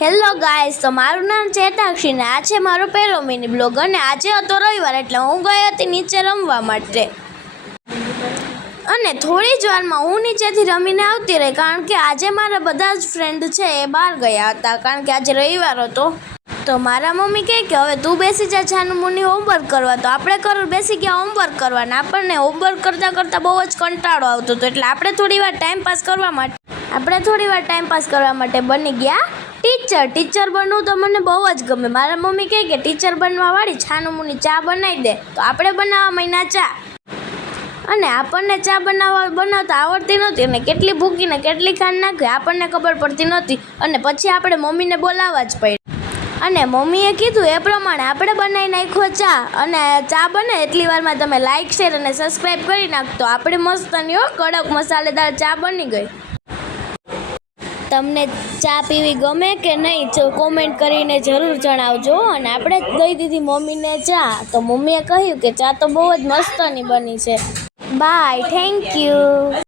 Hello guys, તો મારું નામ છે હેતાક્ષી ને આ છે મારો પહેલો મિની બ્લોગ. અને આજે હતો રવિવાર એટલે હું ગઈ હતી નીચે રમવા માટે. અને થોડી જ વારમાં હું નીચેથી રમીને આવતી રહી, કારણ કે આજે મારા બધા જ ફ્રેન્ડ છે એ બહાર ગયા હતા, કારણ કે આજે રવિવાર હતો. તો મારા મમ્મી કહે કે હવે તું બેસી જા છાનું મુની હોમવર્ક કરવા. તો આપણે બેસી ગયા હોમવર્ક કરવા ને આપણને હોમવર્ક કરતાં બહુ જ કંટાળો આવતો હતો, એટલે આપણે થોડી વાર ટાઈમ પાસ કરવા માટે બની ગયા ટીચર બનવું. તો મને બહુ જ ગમે. મારા મમ્મી કહે કે ટીચર બનવા વાળી છાનું મુની ચા બનાવી દે. તો આપણે બનાવવા માંડ્યા ચા. અને આપણને ચા બનાવતા આવડતી નહોતી, અને કેટલી ભૂકીને કેટલી ખાંડ નાખી આપણને ખબર પડતી નહોતી. અને પછી આપણે મમ્મીને બોલાવવા જ પડી, અને મમ્મીએ કીધું એ પ્રમાણે આપણે બનાવી નાખ્યો ચા. અને ચા બને એટલી વારમાં તમે લાઇક, શેર અને સબસ્ક્રાઈબ કરી નાખતો. આપણે મસ્તની કડક મસાલેદાર ચા બની ગઈ. તમને ચા પીવી ગમે કે નહીં તો કોમેન્ટ કરીને જરૂર જણાવજો. અને આપણે દઈ દીધી મમ્મીને ચા. તો મમ્મીએ કહ્યું કે ચા તો બહુ જ મસ્તની બની છે. Bye, thank you.